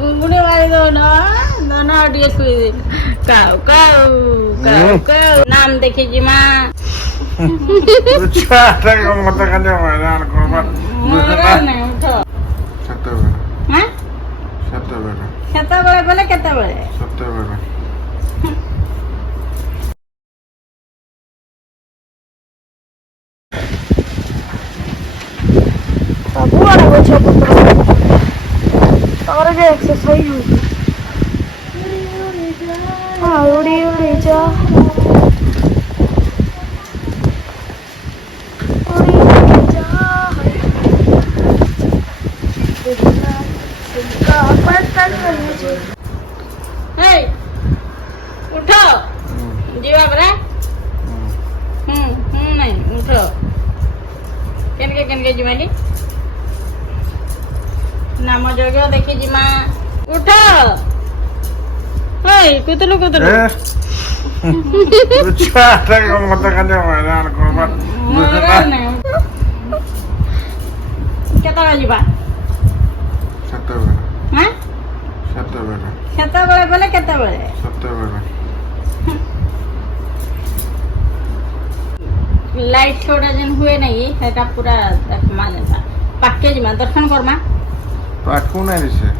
उंगली मारी दोनों हटिए सुई दे काऊ काऊ काऊ काऊ नाम देखी जी माँ छाता को मत करने वाला को मत नहीं उठो हाँ केता बड़े बोले केता बड़े ସବୁଆଡେ ଗଛ ପତ୍ର ତମର ଯେ ଏକ୍ସରସାଇଜ ହଉଛି ଉଡ଼ି ଉଡ଼ି ଯା ଉଡ଼ି ଉଡ଼ି ଯା हे उठो जीवा बरा नहीं उठो केनके जीवा की नाम जगह देखी जीमा उठो हे कुतलू छाता को मत करने वाला को मत नहीं केता जीवा हाँ केता बोले केता बड़े लाइट थोड़ा जन हुए नहीं है पूरा देखमा जैसा पक्के जीमा दर्शन करमा पाठू नहीं से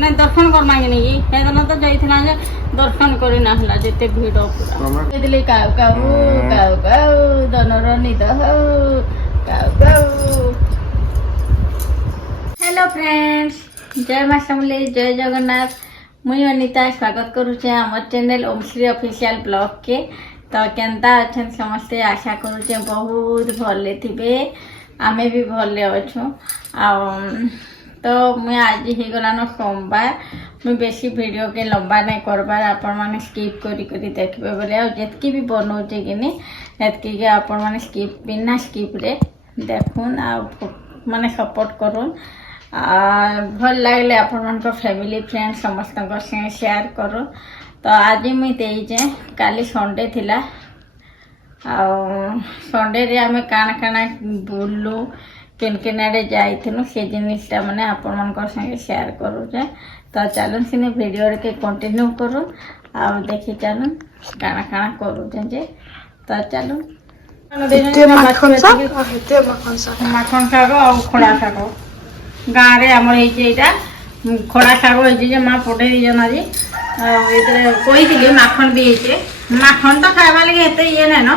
नहीं दर्शन करमा कि नहीं है तो जाइथिना जे दर्शन करी ना हला जेते भीड़ पूरा दिले काऊ काऊ काऊ काऊ दोनों निद हो काऊ काऊ हेलो फ्रेंड्स जय मां समले जय जगन्नाथ मुई अनिता स्वागत करूचे हमर चैनल ओमश्री ऑफिशियल ब्लॉग के तो केनता अछन समस्ते आशा करूचे बहुत भले थिबे आमे भी भले अछु आ तो मुझे आज ही गलान सोमवार मुझे बेसी वीडियो के लंबा नहीं करबार आपण माने स्किप करी करी देखबे बोले आ जेतकी भी बनौचे कि नहीं हेतकी के आपण माने स्किप बिना स्किप रे देखुन आ माने सपोर्ट करूँ भल लगे आपण मान फैमिली फ्रेंड समस्त संगे शेयर करूँ तो आज मुई देजे काली संडे थिला संडे रे आमे काना काना बुलू केन आड़े जाइथिनु से जिनिसटा माने आपण मान संगे शेयर करूचे तो चलून सिने वीडियो के कंटिन्यू करूँ आ देखी चलून काना काना करूचे जे तो चलून माखन शाग और खड़ा शाग गाँव रे आमर होइछे खड़ा शाग होइछे माँ पठे दीजन आज कही माखन भी होइछे माखन तो खाइबा लगे एते ये नहीं न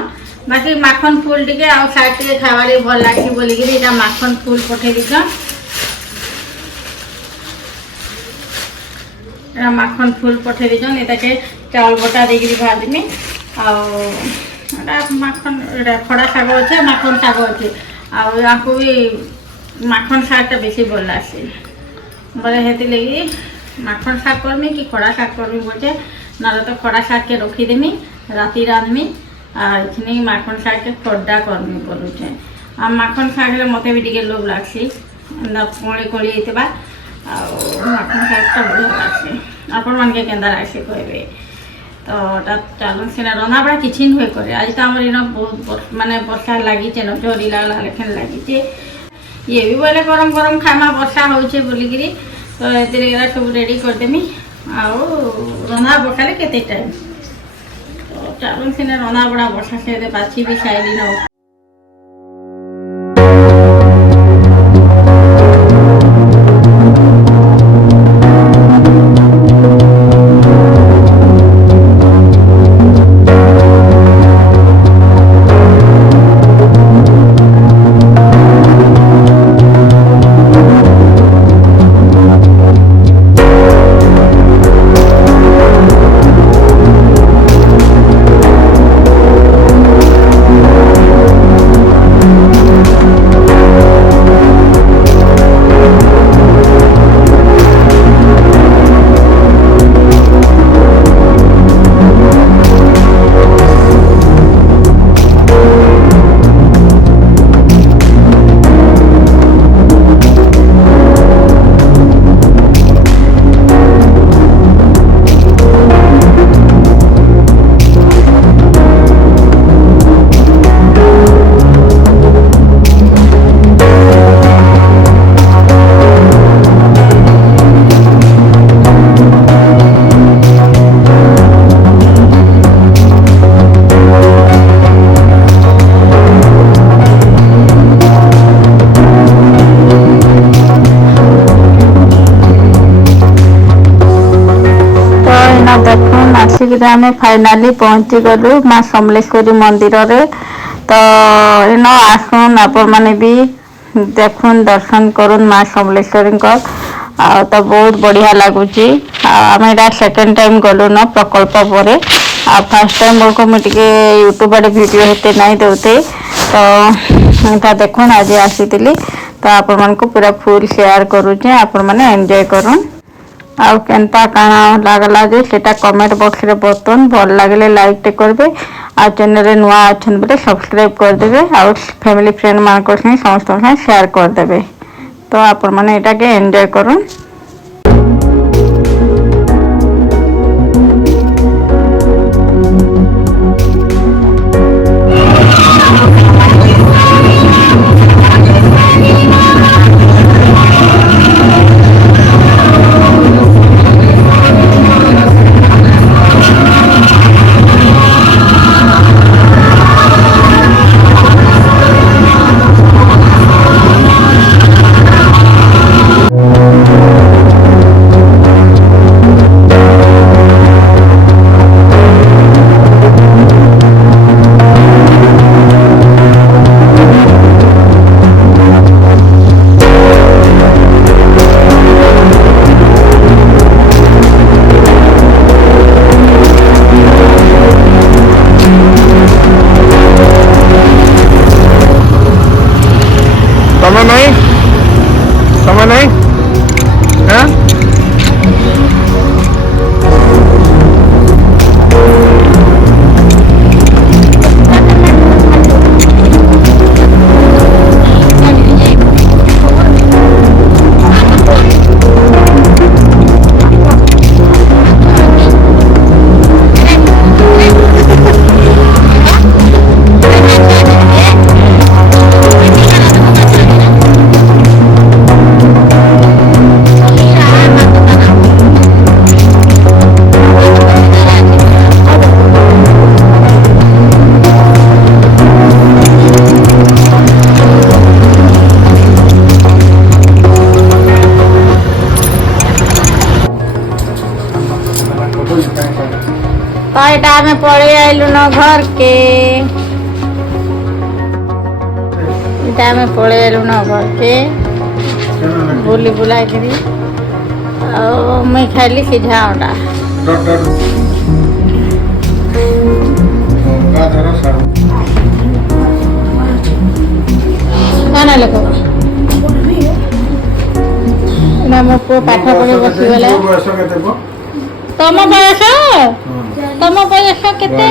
बाकी माखन फूल टिके आ साइड टिके खाइबा लगे भल लागी बोलिक माखन फूल पठे दीछन माखन फूल पठे दीछन एटा के चावल बटा देकी भाजमी आ माखन खड़ा शाग अच्छे माखन शाग अच्छे आपको भी माखन शागटा बेसी भल लागे बोले हेती लगी माखन शाग करमी कि खड़ा शाग करमी बोलचे ना तो खड़ा शाग के रखीदेमी राति रांधमी आखिनी माखन शाग के खड्डा करमी बोलुचे आ माखन शाग मत भी टे लोभ लाग्सी कड़ी कड़ी होता माखन शागटा बढ़िया लाग्सी आपण मान के केंदा लाग्सी कहबे तो चलो सीना रंधा बड़ा किसी नुहे करे आज तो आम इन बहुत माने वर्षा लगी न झरी लगला लेखन लगी ये भी बोले गरम गरम खाना वर्षा होचे बोलिकी तो ये सब रेडी करदेमी आउ रंधा बसाले केते टाइम तो चलो सीना रंधा बड़ा वर्षा से बाछी भी साइली न ଆସିକିରି ଆମେ ଫାଇନାଲି ପହଞ୍ଚି ଗଲୁ ମା ସମଲେଶ୍ୱରୀ ମନ୍ଦିରରେ। ତ ଏନ ଆସୁନ୍ ଆପଣମାନେ ବି ଦେଖୁନ୍ ଦର୍ଶନ କରୁନ୍ ମା ସମଲେଶ୍ୱରୀଙ୍କ। ଆଉ ତ ବହୁତ ବଢ଼ିଆ ଲାଗୁଛି। ଆଉ ଆମେ ଏଇଟା ସେକେଣ୍ଡ ଟାଇମ୍ ଗଲୁ ନ ପ୍ରକଳ୍ପ ପରେ। ଆଉ ଫାର୍ଷ୍ଟ ଟାଇମ୍ ବେଳକୁ ମୁଇଁ ଟିକେ ୟୁଟ୍ୟୁବ୍ ଆଡ଼େ ଭିଡ଼ିଓ ହେତେ ନାଇଁ ଦେଉତେ। ତ ଏଇଟା ଦେଖୁନ୍ ଆଜି ଆସିଥିଲି ତ ଆପଣମାନଙ୍କୁ ପୁରା ଫୁଲ୍ ସେୟାର କରୁଛେ ଆପଣମାନେ ଏନ୍ଜୟ କରୁନ୍। ଆଉ କେନ୍ତା କାଣା ଲାଗଲା ଯେ ସେଟା କମେଣ୍ଟ ବକ୍ସରେ ବତନ୍। ଭଲ ଲାଗିଲେ ଲାଇକ୍ଟେ କରିବେ ଆଉ ଚ୍ୟାନେଲରେ ନୂଆ ଅଛନ୍ ବୋଲେ ସବସ୍କ୍ରାଇବ୍ କରିଦେବେ ଆଉ ଫ୍ୟାମିଲି ଫ୍ରେଣ୍ଡମାନଙ୍କ ସାଙ୍ଗେ ସମସ୍ତଙ୍କ ସାଙ୍ଗେ ସେୟାର କରିଦେବେ। ତ ଆପଣମାନେ ଏଇଟାକେ ଏନ୍ଜୟ କରୁନ୍। ତମେ ନାହିଁ ହଁ ତ ଏଇଟା ଆମେ ପଳେଇ ଆଇଲୁ ନ ଘରକେ। ଏଇଟା ଆମେ ପଳେଇ ଆଇଲୁ ନ ଘରକେ ବୁଲି ବୁଲାକିରି। ଆଉ ମୁଇଁ ଖାଇଲି ସିଝା ଅଣ୍ଡା। କାଣା ଲୋକ ନା ମୋ ପୁଅ ପାଠ ପଢ଼ି ବସିଗଲା। ତମ ବୟସ କେତେ?